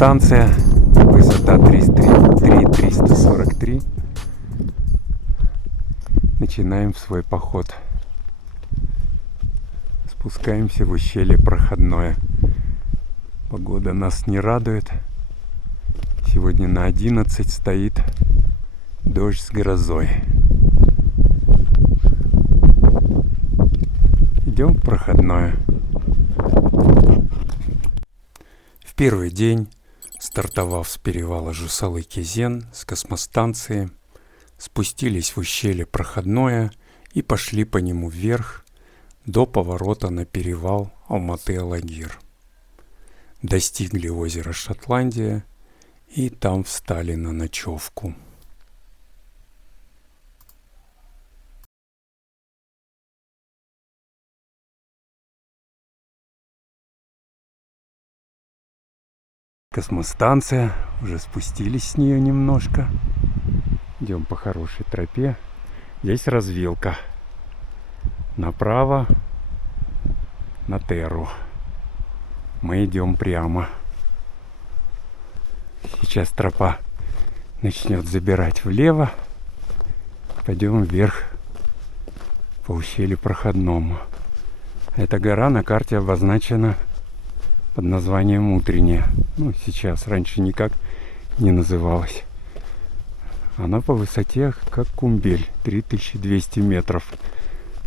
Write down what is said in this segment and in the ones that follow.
Космостанция, высота 3343. Начинаем свой поход. Спускаемся в ущелье Проходное. Погода нас не радует. Сегодня на 11 стоит дождь с грозой. Идем в Проходное. В первый день, стартовав с перевала Жусалы-Кезен с космостанции, спустились в ущелье Проходное и пошли по нему вверх до поворота на перевал Алматы-Алагир. Достигли озера Шотландия и там встали на ночевку. Космостанция, уже спустились с нее немножко. Идем по хорошей тропе. Здесь развилка. Направо на Терру. Мы идем прямо. Сейчас тропа начнет забирать влево. Пойдем вверх по ущелью Проходному. Эта гора на карте обозначена под названием Утренняя. Сейчас, раньше никак не называлась. Она по высоте как Кумбель, 3200 метров.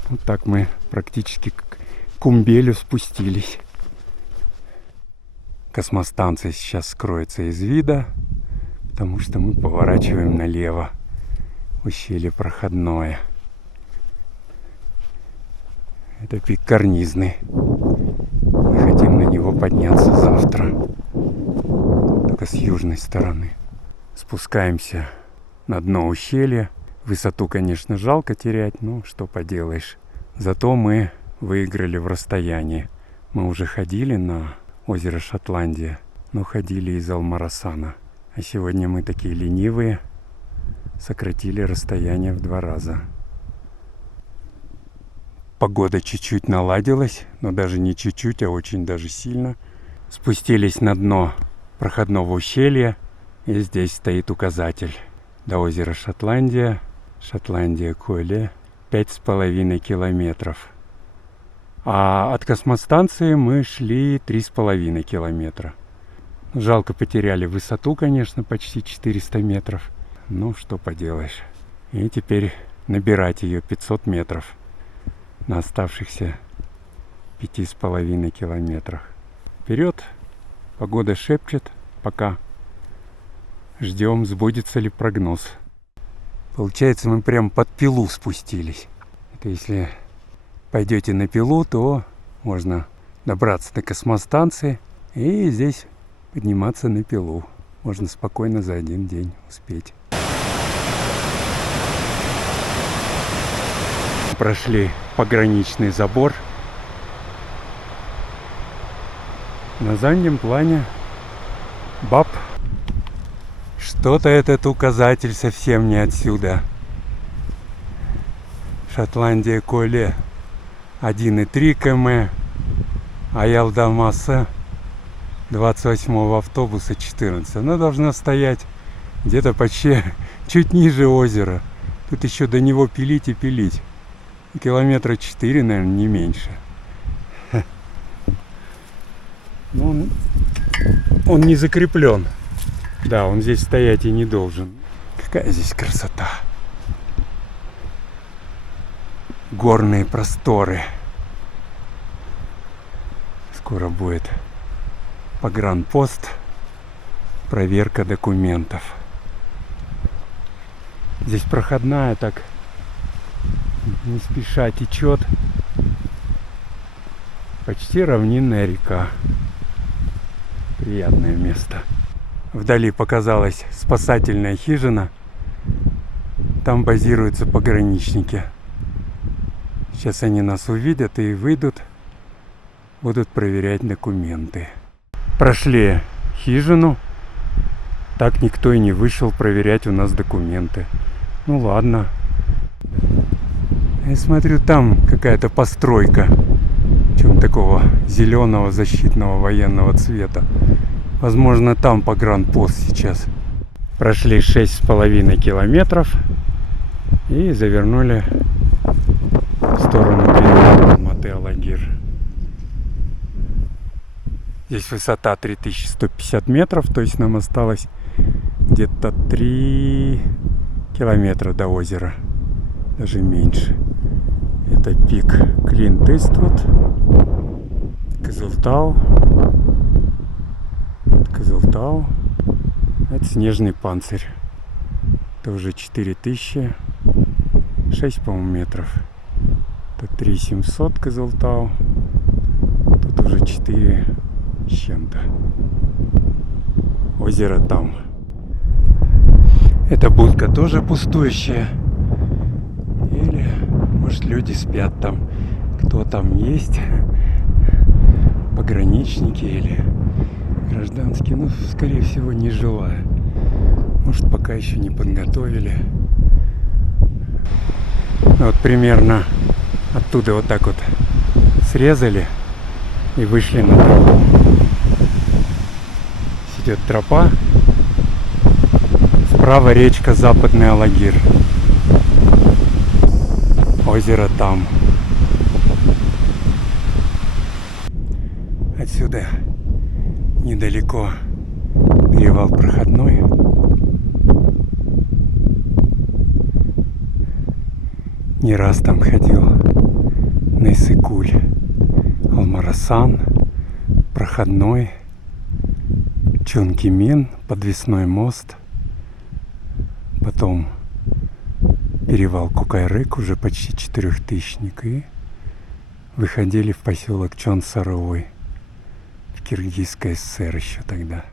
Вот так мы практически к Кумбелю спустились. Космостанция сейчас скроется из вида, потому что мы поворачиваем налево в ущелье Проходное. Это пик Карнизный. Мы хотим на него подняться завтра. Только с южной стороны. Спускаемся на дно ущелья. Высоту, конечно, жалко терять, но что поделаешь. Зато мы выиграли в расстоянии. Мы уже ходили на озеро Шотландия, но ходили из Алмарасана. А сегодня мы такие ленивые, сократили расстояние в 2 раза. Погода чуть-чуть наладилась, но даже не чуть-чуть, а очень даже сильно. Спустились на дно проходного ущелья, и здесь стоит указатель. До озера Шотландия, Шотландия-Коле, 5,5 километров. А от космостанции мы шли 3,5 километра. Жалко, потеряли высоту, конечно, почти 400 метров. Ну, что поделаешь. И теперь набирать ее 500 метров на оставшихся 5,5 километрах. Вперед! Погода шепчет. Пока. Ждем, сбудется ли прогноз. Получается, мы прям под Пилу спустились. Это если пойдете на Пилу, то можно добраться до космостанции и здесь подниматься на Пилу. Можно спокойно за один день успеть. Прошли пограничный забор. На заднем плане БАП. Что-то этот указатель совсем не отсюда. Шотландия-Коле 1,3 км, а Ялдамаса 28-го автобуса 14. Она должна стоять где-то почти чуть ниже озера. Тут еще до него пилить и пилить. Километра 4, наверное, не меньше. Но он не закреплен. Да, он здесь стоять и не должен. Какая здесь красота. Горные просторы. Скоро будет погранпост, проверка документов. Здесь проходная так не спеша течет. Почти равнинная река. Приятное место. Вдали показалась спасательная хижина. Там базируются пограничники. Сейчас они нас увидят и выйдут. Будут проверять документы. Прошли хижину. Так никто и не вышел проверять у нас документы. Ну ладно. Я смотрю, там какая-то постройка. Чем такого зеленого защитного военного цвета. Возможно, там погранпост сейчас. Прошли 6,5 километров и завернули в сторону перевала Алматы-Алагир. Здесь высота 3150 метров, то есть нам осталось где-то 3 километра до озера, даже меньше. Это пик Клинт Иствуд, Кызылтау. Это снежный панцирь. Это уже 4006, по-моему, метров. Это 3700 Кызылтау. Тут уже 4 с чем-то. Озеро там. Эта будка тоже пустующая. Или, может, люди спят там. Кто там есть? Пограничники или гражданские. Ну, скорее всего, не жилая. Может, пока еще не подготовили. Вот примерно оттуда вот так вот срезали и вышли на тропу. Идет тропа. Справа речка Западный Алагир. Озеро там. Отсюда недалеко перевал Проходной. Не раз там ходил. Найсыкуль, Алмарасан, Проходной, Чонкимин, подвесной мост. Потом перевал Кукайрык, уже почти 4000-ник. И выходили в поселок Чон-Саровой. В Киргизской ССР еще тогда.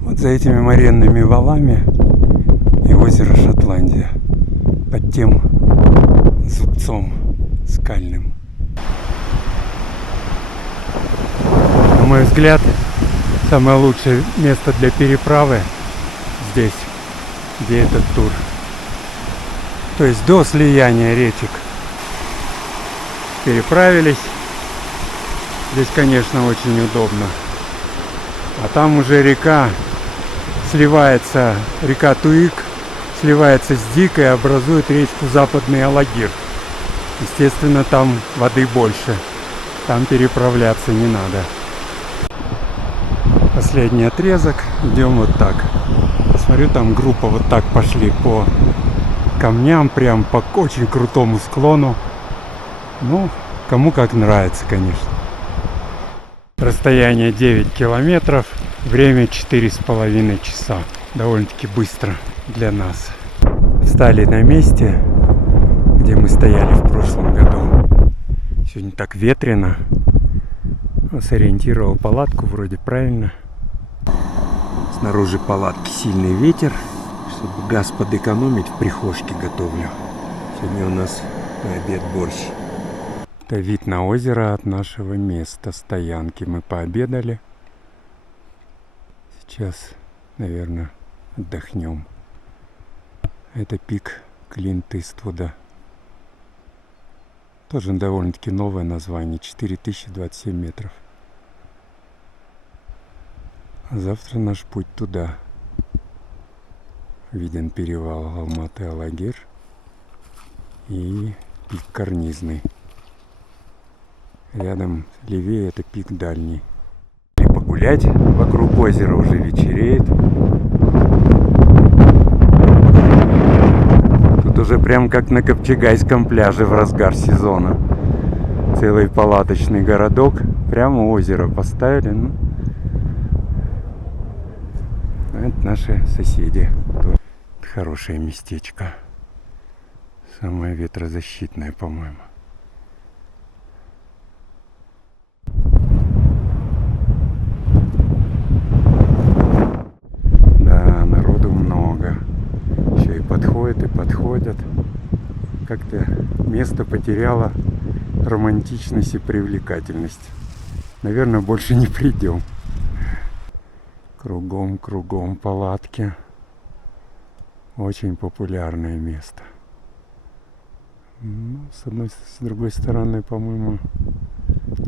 Вот за этими моренными валами и озеро Шотландия. Под тем зубцом скальным. На мой взгляд, самое лучшее место для переправы здесь, где этот тур. То есть до слияния речек. Переправились. Здесь, конечно, очень удобно. А там уже река сливается, река Туик сливается с Дикой и образует речку Западный Алагир. Естественно, там воды больше. Там переправляться не надо. Последний отрезок. Идем вот так. Смотрю, там группа вот так пошли по камням, прям по очень крутому склону. Ну, кому как нравится, конечно. Расстояние 9 километров. Время 4,5 часа. Довольно-таки быстро для нас. Встали на месте, где мы стояли в прошлом году. Сегодня так ветрено. Сориентировал палатку, вроде правильно. Снаружи палатки сильный ветер. Чтобы газ подэкономить, в прихожке готовлю. Сегодня у нас на обед борщ. Это вид на озеро от нашего места стоянки. Мы пообедали. Сейчас, наверное, отдохнем. Это пик Клинт Иствуда. Тоже довольно-таки новое название. 4027 метров. А завтра наш путь туда. Виден перевал Алматы-Алагир и пик Карнизный. Рядом левее это пик Дальний. И погулять вокруг озера, уже вечереет. Тут уже прям как на Копчегайском пляже в разгар сезона. Целый палаточный городок. Прямо у озера поставили. Ну, это наши соседи. Хорошее местечко. Самое ветрозащитное, по-моему. Да, народу много. Еще и подходят. Как-то место потеряло романтичность и привлекательность. Наверное, больше не придем. Кругом палатки. Очень популярное место. Ну, с другой стороны, по-моему,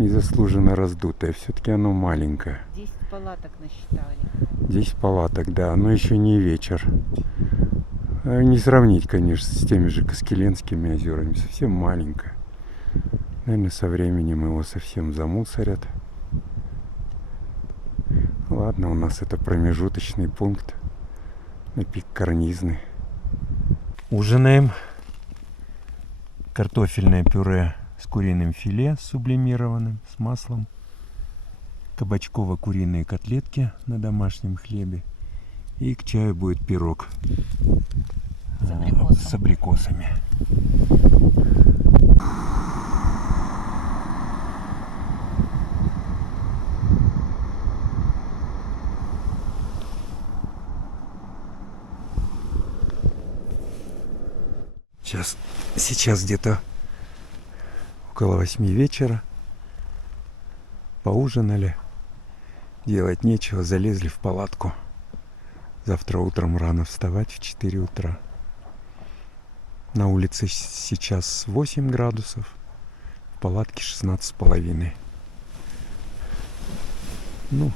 незаслуженно раздутое. Все-таки оно маленькое. 10 палаток насчитали. 10 палаток, да, но еще не вечер. Не сравнить, конечно, с теми же Каскеленскими озерами. Совсем маленькое. Наверное, со временем его совсем замусорят. Ладно, у нас это промежуточный пункт на пик Карнизный. Ужинаем. Картофельное пюре с куриным филе сублимированным, с маслом. Кабачково-куриные котлетки на домашнем хлебе. И к чаю будет пирог с абрикосами. Сейчас где-то около 8 вечера. Поужинали. Делать нечего, залезли в палатку. Завтра утром рано вставать в 4 утра. На улице сейчас 8 градусов. В палатке 16,5. Ну,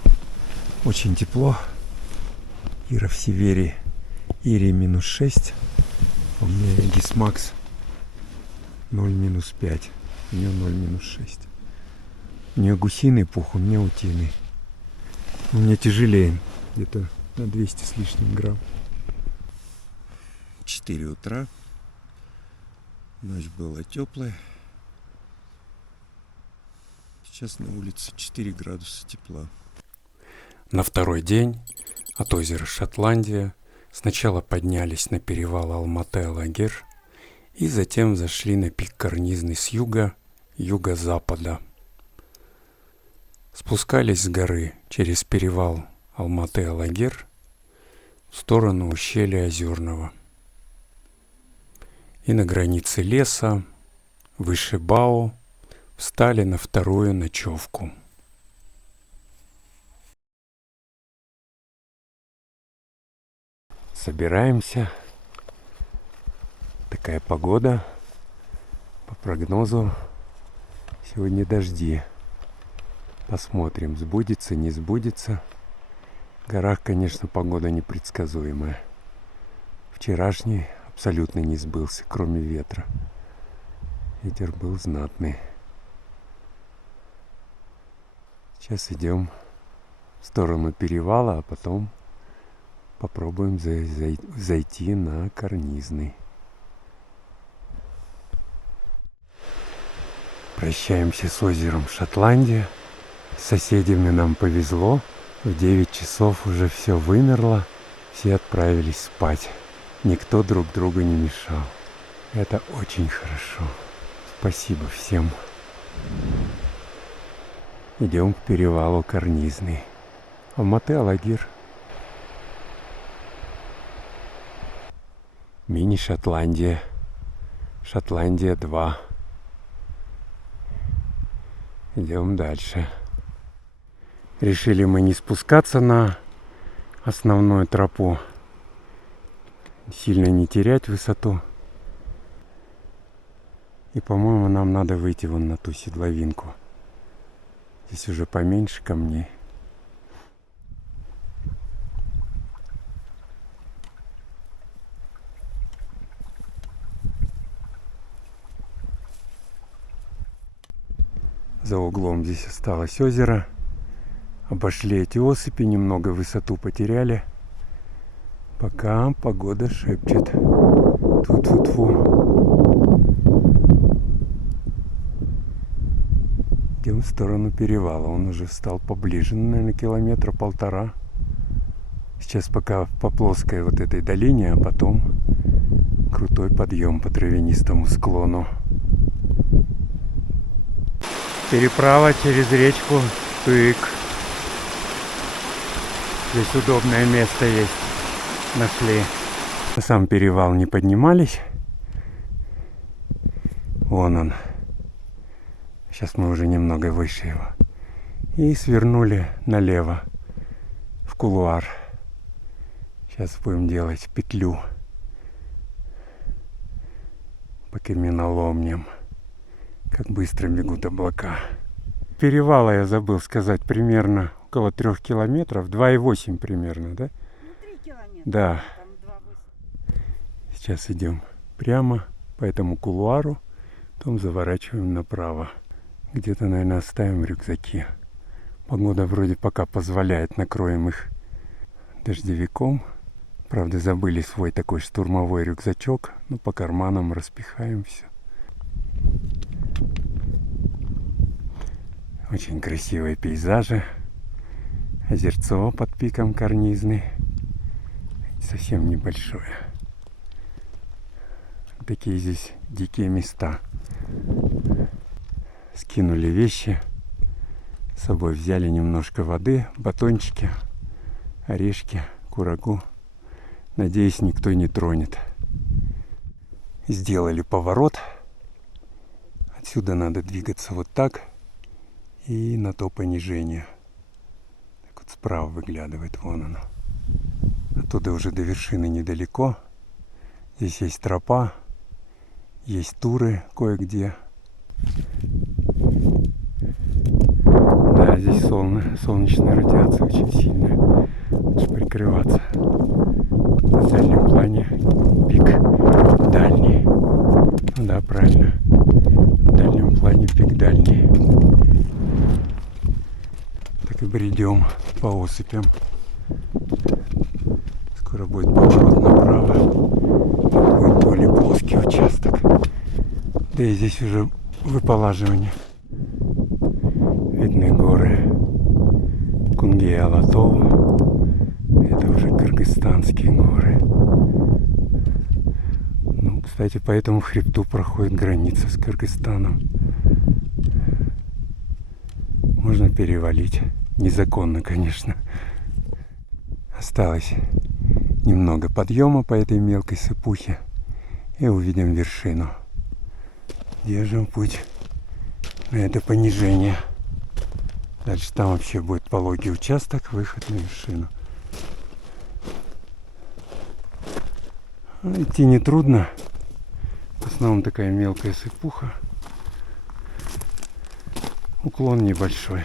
очень тепло. Ира в Севере. Ире минус 6. У меня Гисмакс 0 минус 5. У нее 0 минус 6. У нее гусиный пух, у меня утиный. У меня тяжелее. Где-то на 200 с лишним грамм. 4 утра. Ночь была теплая. Сейчас на улице 4 градуса тепла. На второй день от озера Шотландия сначала поднялись на перевал Алматы-Алагир и затем зашли на пик Карнизный с юго-запада. Спускались с горы через перевал Алматы-Алагир в сторону ущелья Озерного. И на границе леса, выше Бао, встали на вторую ночевку. Собираемся. Такая погода. По прогнозу сегодня дожди. Посмотрим, сбудется, не сбудется. В горах, конечно, погода непредсказуемая. Вчерашний абсолютно не сбылся, кроме ветра. Ветер был знатный. Сейчас идем в сторону перевала, а потом попробуем зайти на Карнизный. Прощаемся с озером Шотландия. С соседями нам повезло. В 9 часов уже все вымерло. Все отправились спать. Никто друг другу не мешал. Это очень хорошо. Спасибо всем. Идем к перевалу Карнизный. Алматы-Алагир. Мини-Шотландия. Шотландия 2. Идем дальше. Решили мы не спускаться на основную тропу. Сильно не терять высоту. И, по-моему, нам надо выйти вон на ту седловинку. Здесь уже поменьше камней. За углом здесь осталось озеро. Обошли эти осыпи, немного высоту потеряли. Пока погода шепчет. Тьфу-тьфу-тьфу. Идем в сторону перевала. Он уже стал поближе, наверное, 1,5 километра. Сейчас пока по плоской вот этой долине, а потом крутой подъем по травянистому склону. Переправа через речку Тык. Здесь удобное место есть. Нашли. На сам перевал не поднимались. Вон он. Сейчас мы уже немного выше его. И свернули налево в кулуар. Сейчас будем делать петлю по каменоломням. Как быстро бегут облака. перевала я забыл сказать, примерно около 3 километров, 2,8 примерно, да? Ну, 3 километра. Да. Там 2,8. Сейчас идем прямо по этому кулуару, потом заворачиваем направо. Где-то, наверное, оставим рюкзаки. Погода вроде пока позволяет, накроем их дождевиком. Правда, забыли свой такой штурмовой рюкзачок, но по карманам распихаем все. Очень красивые пейзажи. Озерцо под пиком Карнизный. Совсем небольшое. Такие здесь дикие места. Скинули вещи. С собой взяли немножко воды, батончики, орешки, курагу. Надеюсь, никто не тронет. Сделали поворот. Отсюда надо двигаться вот так. И на то понижение. Так вот справа выглядывает, вон оно. Оттуда уже до вершины недалеко. Здесь есть тропа. Есть туры кое-где. Да, здесь солнечная радиация очень сильная. Лучше прикрываться. На дальнем плане пик дальний. Ну да, правильно. В дальнем плане пик дальний. Так и бредем по осыпям. Скоро будет поворот направо. Будет более плоский участок. Да и здесь уже выполаживание. Видны горы Кунгей-Алатау. Это уже кыргызстанские горы. Ну, кстати, по этому хребту проходит граница с Кыргызстаном. Можно перевалить. Незаконно, конечно. Осталось немного подъема по этой мелкой сыпухе. И увидим вершину. Держим путь на это понижение. Дальше там вообще будет пологий участок, выход на вершину. Идти нетрудно. В основном такая мелкая сыпуха. Уклон небольшой.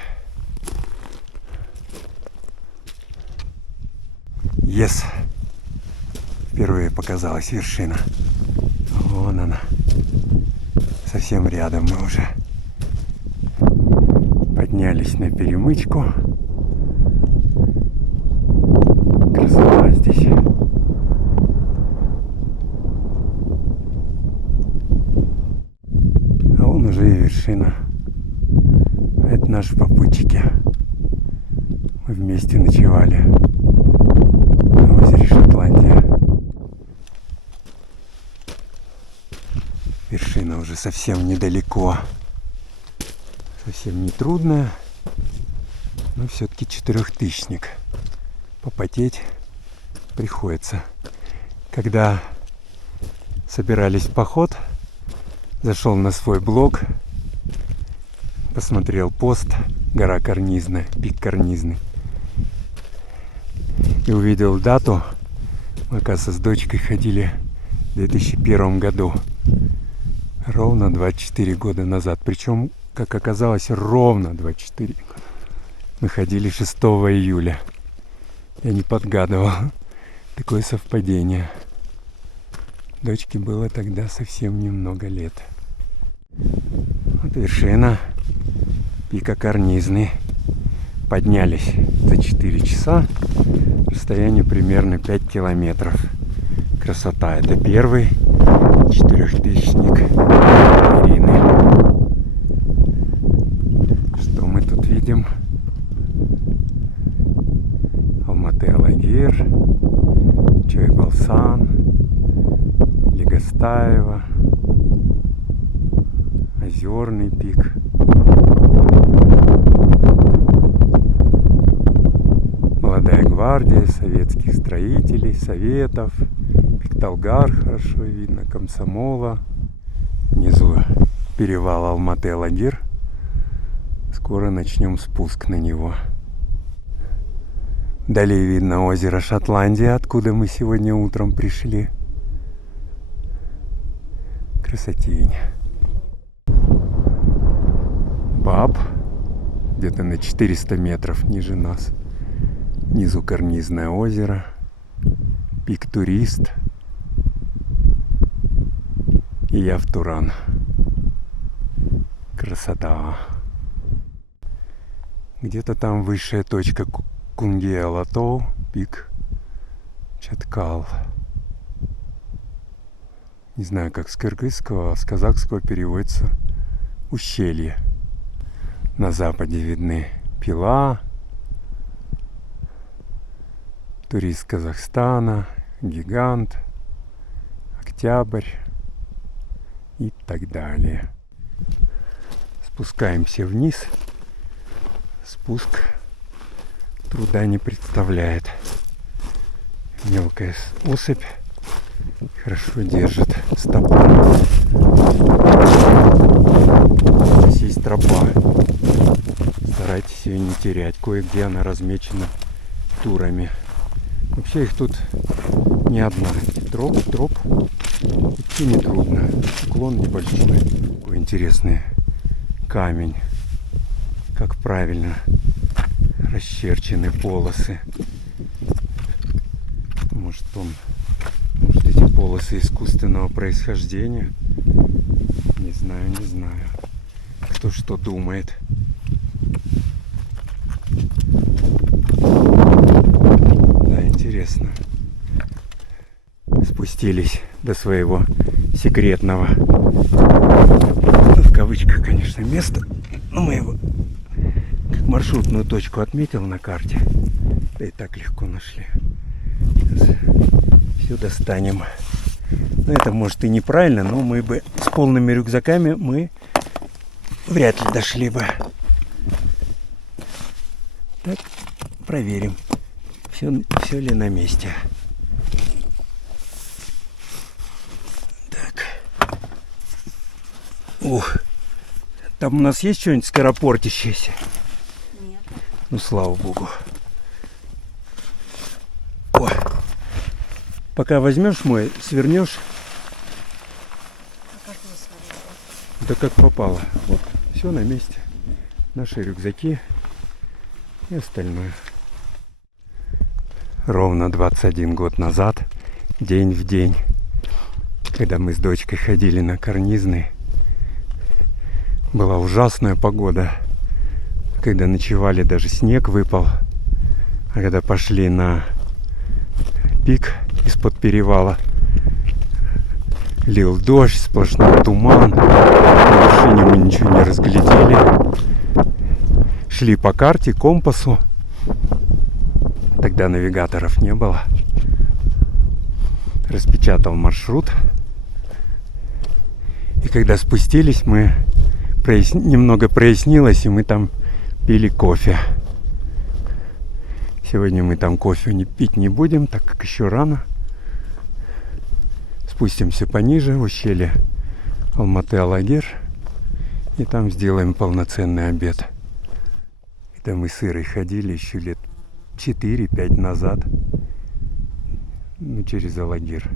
Yes! Впервые показалась вершина. Вон она. Совсем рядом мы уже. Поднялись на перемычку. Красота здесь. А вон уже и вершина. Это наши попутчики. Мы вместе ночевали на озере Шотландия. Вершина уже совсем недалеко. Совсем не трудная, но все-таки 4000-ник. Попотеть приходится. Когда собирались в поход, зашел на свой блог, посмотрел пост «Гора Карнизная», пик Карнизный. И увидел дату. Мы, оказывается, с дочкой ходили в 2001 году. Ровно 24 года назад. Причем, как оказалось, ровно 24 года. Мы ходили 6 июля. Я не подгадывал. Такое совпадение. Дочке было тогда совсем немного лет. Вот вершина пика Карнизный. Поднялись за 4 часа. Расстояние примерно 5 километров. Красота. Это первый 4000-ник Ирины. Что мы тут видим? Алматы-Алагир, Чойбалсан, Легостаево, Озерный пик. Молодая гвардия советских строителей, советов. Пик-Талгар хорошо видно, Комсомола. Внизу перевал Алматы-Алагир. Скоро начнем спуск на него. Вдали видно озеро Шотландия, откуда мы сегодня утром пришли. Красотень. Баб где-то на 400 метров ниже нас. Внизу карнизное озеро, пик Турист. И я в Туран. Красота. Где-то там высшая точка Кунгия-Латоу, пик Чаткал. Не знаю, как с кыргызского, а с казахского переводится ущелье. На западе видны Пила, Турист Казахстана, Гигант, Октябрь и так далее. Спускаемся вниз. Спуск труда не представляет. Мелкая осыпь хорошо держит стопу. Здесь есть тропа. Старайтесь ее не терять. Кое-где она размечена турами. Вообще их тут не одна. Троп идти нетрудно. Уклон небольшой. Такой интересный камень. Как правильно расчерчены полосы. Может эти полосы искусственного происхождения? Не знаю. Кто что думает. Да, интересно. Спустились до своего секретного, в кавычках, конечно, места. Но мы его как маршрутную точку отметил на карте. Да и так легко нашли. Сейчас все достанем. Ну, это может и неправильно, но мы бы с полными рюкзаками мы вряд ли дошли бы. Так, проверим, все ли на месте. Так. Ух, там у нас есть что-нибудь скоропортящееся? Нет. Ну, слава богу. О, пока возьмешь мой, свернешь. А как вы сказали? Да как попало. Вот, все на месте. Наши рюкзаки и остальное. Ровно 21 год назад, день в день, когда мы с дочкой ходили на Карнизный, была ужасная погода. Когда ночевали, даже снег выпал. А когда пошли на пик из-под перевала, лил дождь, сплошной туман. На вершине мы ничего не разглядели. Шли по карте, компасу. Тогда навигаторов не было. Распечатал маршрут. И когда спустились, мы немного прояснилось, и мы там пили кофе. Сегодня мы там кофе пить не будем, так как еще рано. Спустимся пониже, в ущелье Алматы-Алагир. И там сделаем полноценный обед. Это мы с Ирой ходили еще лет 4-5 назад. Ну, через Алагир.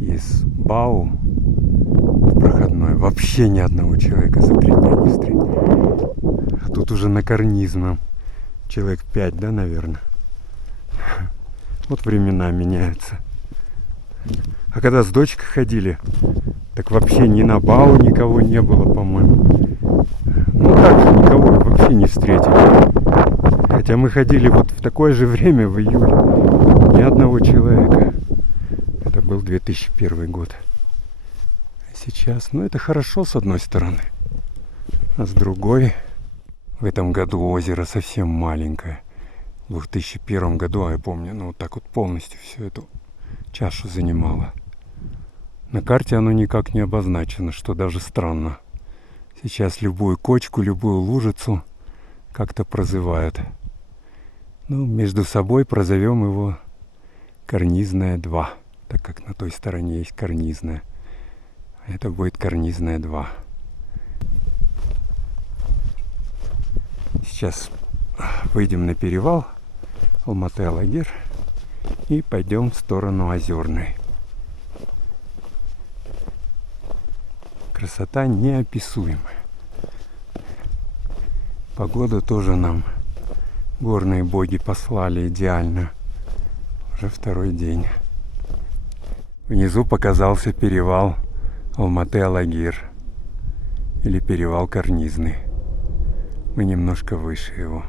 Из Бау в проходной. Вообще ни одного человека за 3 дня не встретил. А тут уже на Карнизном. Человек 5, да, наверное? Вот времена меняются. А когда с дочкой ходили, так вообще ни на Бау никого не было, по-моему. Ну так же никого вообще не встретили. Хотя мы ходили вот в такое же время, в июле. Ни одного человека. Это был 2001 год. А сейчас, ну это хорошо с одной стороны. А с другой, в этом году озеро совсем маленькое. В 2001 году, я помню, ну вот так вот полностью всю эту чашу занимало. На карте оно никак не обозначено, что даже странно. Сейчас любую кочку, любую лужицу как-то прозывают. Ну, между собой прозовем его Карнизная 2, так как на той стороне есть Карнизная. А это будет Карнизная 2. Сейчас выйдем на перевал Алматы-Алагир и пойдем в сторону Озерной. Красота неописуемая. Погоду тоже нам горные боги послали идеально. Уже второй день. Внизу показался перевал Алматы-Алагир. Или перевал Карнизный. Мы немножко выше его.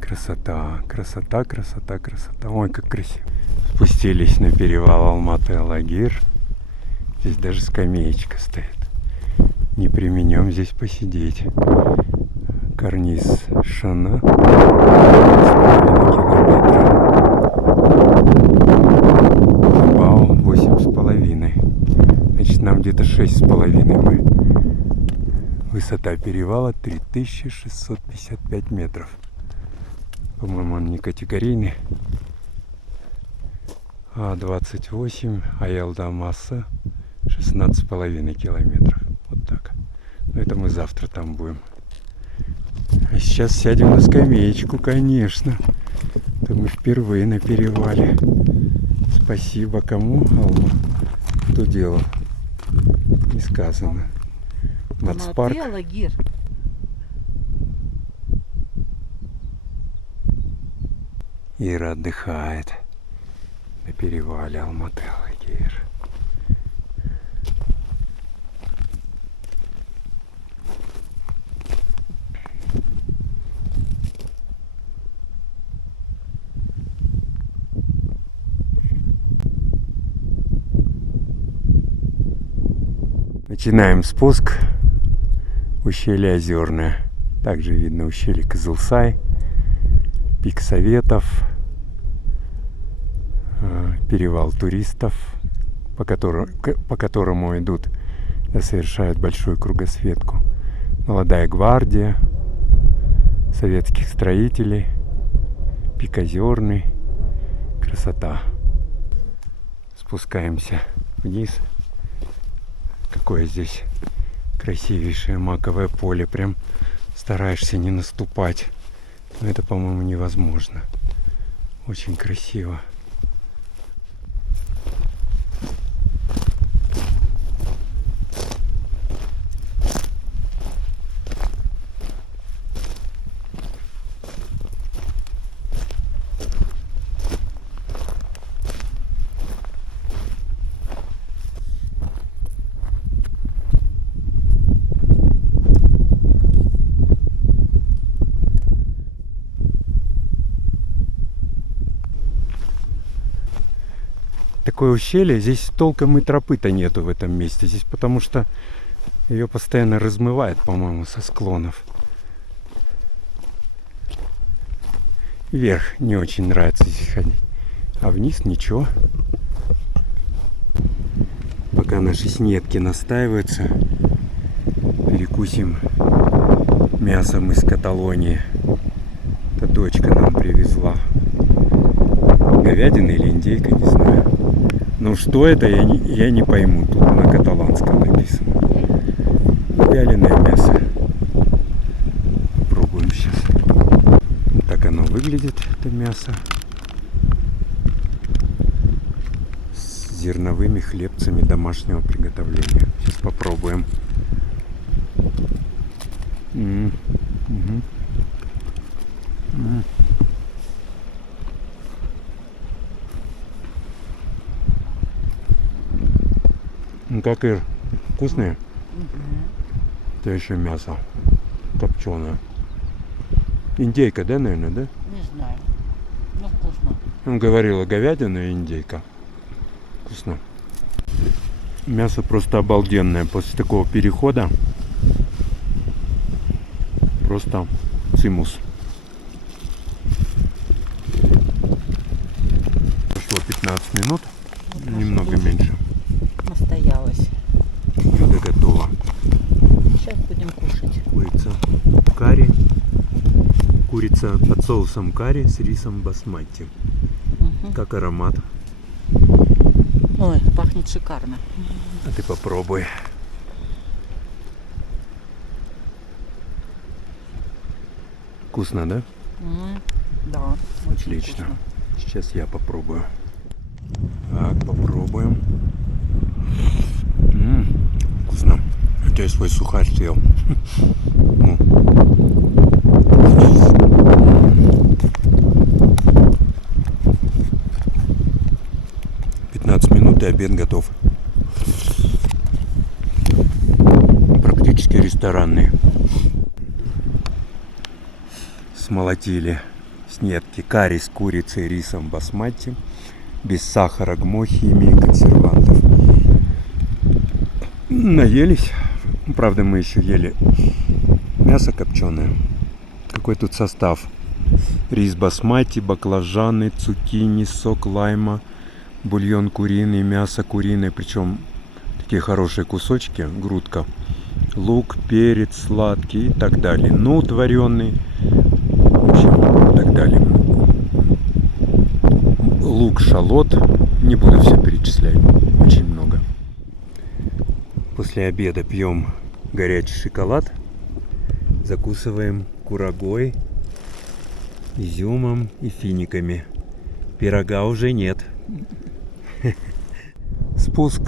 Красота, красота, красота, красота. Ой, как красиво. Спустились на перевал Алматы-Алагир. Здесь даже скамеечка стоит. Не применем здесь посидеть. Карниз Шана. 8,5 километра. Бау 8,5. Значит, нам где-то 6,5 мы. Высота перевала 3655 метров. По-моему, он не категорийный. А28, а Елда масса 16,5 километров. Вот так. Но это мы завтра там будем. А сейчас сядем на скамеечку, конечно. Это мы впервые на перевале. Спасибо кому, Алма? Кто делал? Не сказано. Нацпарк. Алматы-Алагир. Ира отдыхает на перевале Алматы-Алагир. Начинаем спуск. Ущелье Озерное. Также видно ущелье Кызылсай, пик Советов, перевал туристов, по которому идут, да, совершают большую кругосветку. Молодая гвардия, советских строителей, пик Озерный. Красота. Спускаемся вниз. Какое здесь красивейшее маковое поле. Прям стараешься не наступать. Но это, по-моему, невозможно. Очень красиво. Такое ущелье, здесь толком и тропы-то нету в этом месте. Здесь потому что ее постоянно размывает, по-моему, со склонов. Вверх не очень нравится здесь ходить. А вниз ничего. Пока наши снетки настаиваются, перекусим мясом из Каталонии. Это дочка нам привезла. Говядина или индейка, не знаю. Ну что это, я не пойму. Тут на каталанском написано. Вяленое мясо. Попробуем сейчас. Так оно выглядит, это мясо. С зерновыми хлебцами домашнего приготовления. Сейчас попробуем. Ну как, Ир, вкусные? Это еще мясо копченое. Индейка, да, наверное, да? Не знаю. Ну, вкусно. Он говорила, говядина и индейка. Вкусно. Мясо просто обалденное. После такого перехода просто цимус. Прошло 15 минут. Вот Немного наша меньше. настоялась. Блюдо готово. Сейчас будем кушать. Курица карри. Курица под соусом карри с рисом басмати. Как аромат. Ой, пахнет шикарно. А ты попробуй. Вкусно, да? Да, очень Отлично. вкусно. Сейчас я попробую. Так, попробуем. Вкусно. Я свой сухарь съел. Ну, и обед готов. Практически ресторанный. Смолотили снетки карри с курицей, рисом, басмати. Без сахара, ГМО, химии, консервантов. Наелись. Правда, мы еще ели мясо копченое. Какой тут состав? Рис басмати, баклажаны, цукини, сок лайма, бульон куриный, мясо куриное, причем такие хорошие кусочки, грудка, лук, перец сладкий и так далее, нут вареный, в общем, и так далее. Лук, шалот, не буду все перечислять, очень много. После обеда пьем горячий шоколад, закусываем курагой, изюмом и финиками. Пирога уже нет. Спуск.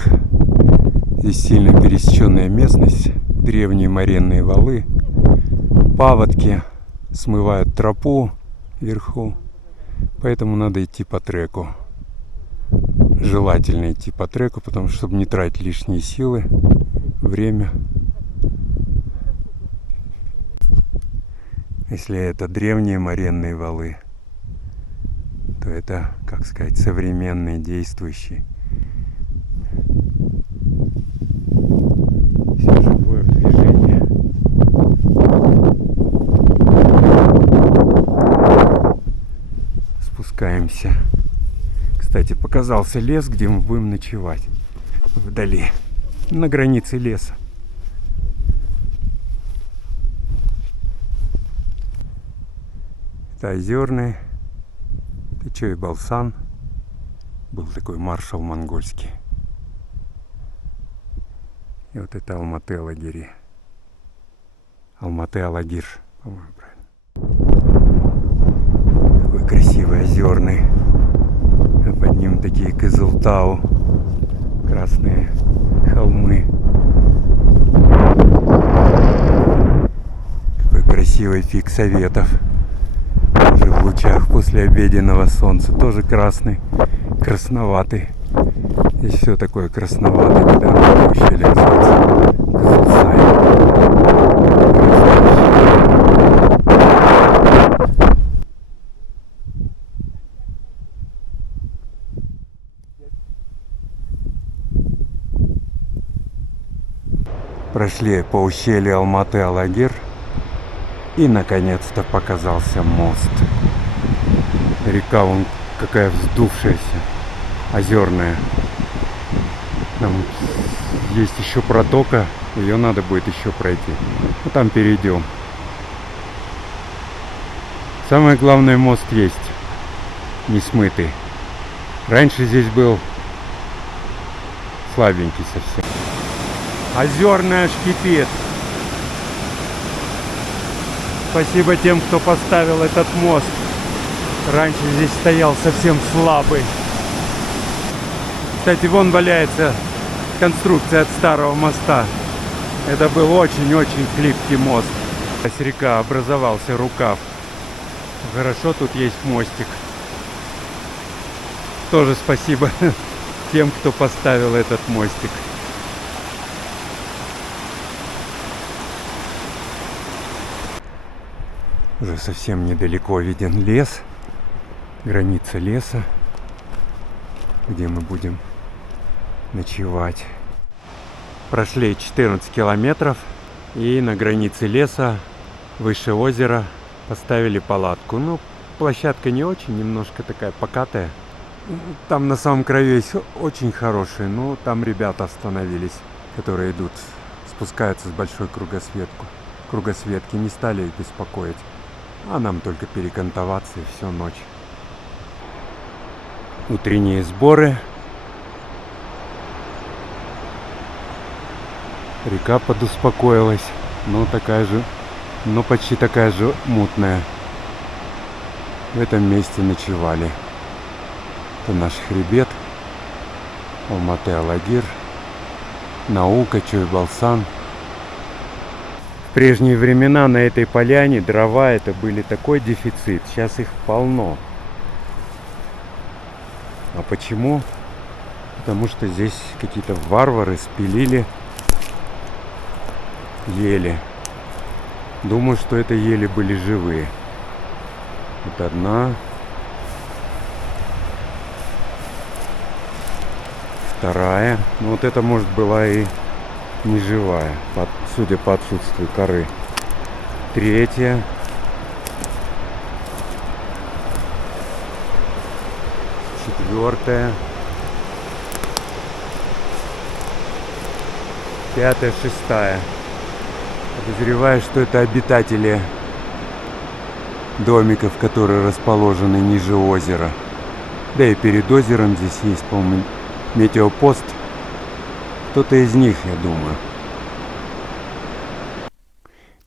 Здесь сильно пересеченная местность, древние моренные валы, паводки смывают тропу вверху, поэтому надо идти по треку. Желательно идти по треку, потому что, чтобы не тратить лишние силы, время. Если это древние моренные валы, то это, как сказать, современные, действующие. Все живое в движении. Спускаемся. Кстати, показался лес, где мы будем ночевать. Вдали. На границе леса. Это Озерный, Чойбалсан. Был такой маршал монгольский. И вот это Алматы-Алагири. Алматы-Алагир, по-моему, правильно. Такой красивый Озерный. А под ним такие Кызылтау. Красные холмы. Какой красивый пик Советов. Уже в лучах после обеденного солнца. Тоже красный, красноватый. Здесь все такое красноватое, когда на ущелье называется Кызылсай. Прошли по ущелью Алматы-Алагир. И наконец-то показался мост. Река вон какая вздувшаяся, озерная. Там есть еще протока, ее надо будет еще пройти. Ну, там перейдем. Самое главное, мост есть, не смытый. Раньше здесь был слабенький совсем. Озерная аж кипит. Спасибо тем, кто поставил этот мост. Раньше здесь стоял совсем слабый. Кстати, вон валяется конструкция от старого моста. Это был очень-очень хлипкий мост. С река образовался рукав. Хорошо, тут есть мостик. Тоже спасибо тем, кто поставил этот мостик. Уже совсем недалеко виден лес, граница леса, где мы будем ночевать. Прошли 14 километров и на границе леса, выше озера, поставили палатку. Ну, площадка не очень, немножко такая покатая. Там на самом краю есть очень хорошие, но там ребята остановились, которые идут, спускаются с большой кругосветки, не стали их беспокоить. А нам только перекантоваться и всю ночь. Утренние сборы. Река подуспокоилась, но почти такая же мутная. В этом месте ночевали. Это наш хребет. Алматы-Алагир. Наука, Чойбалсан. В прежние времена на этой поляне дрова это были такой дефицит. Сейчас их полно. А почему? Потому что здесь какие-то варвары спилили ели. Думаю, что это ели были живые. Вот одна. Вторая. Ну вот это, может, была и не живая, судя по отсутствию коры. Третья. Четвертая. Пятая, шестая. Подозреваю, что это обитатели домиков, которые расположены ниже озера. Да и перед озером здесь есть, по-моему, метеопост. Кто-то из них, я думаю.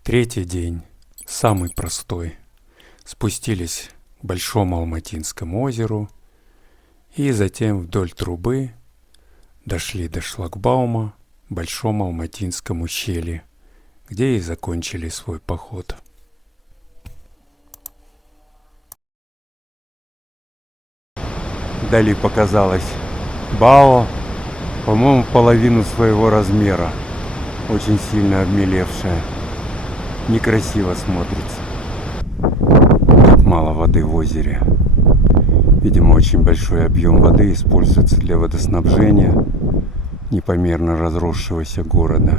Третий день. Самый простой. Спустились к Большому Алматинскому озеру. И затем вдоль трубы дошли до шлагбаума в Большом Алматинском ущелье, где и закончили свой поход. Вдали показалась Бао, по-моему, половину своего размера, очень сильно обмелевшая, некрасиво смотрится. Как мало воды в озере. Видимо, очень большой объем воды используется для водоснабжения непомерно разросшегося города,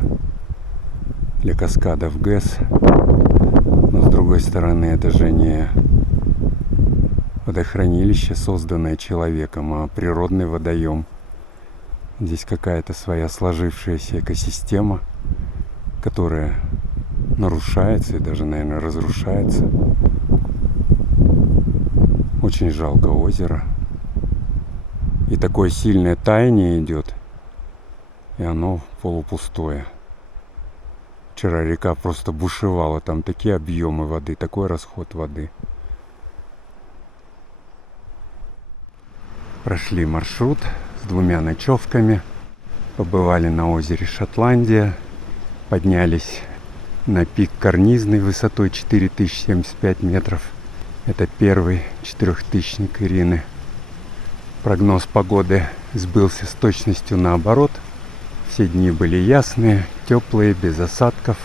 для каскадов ГЭС. Но с другой стороны, это же не водохранилище, созданное человеком, а природный водоем. Здесь какая-то своя сложившаяся экосистема, которая нарушается и даже, наверное, разрушается. Очень жалко озеро. И такое сильное таяние идет, и оно полупустое. Вчера река просто бушевала, там такие объемы воды, такой расход воды. Прошли маршрут с 2 ночевками, побывали на озере Шотландия, поднялись на пик Карнизный высотой 4075 метров. Это первый 4000-ник Ирины. Прогноз погоды сбылся с точностью наоборот. Все дни были ясные, теплые, без осадков.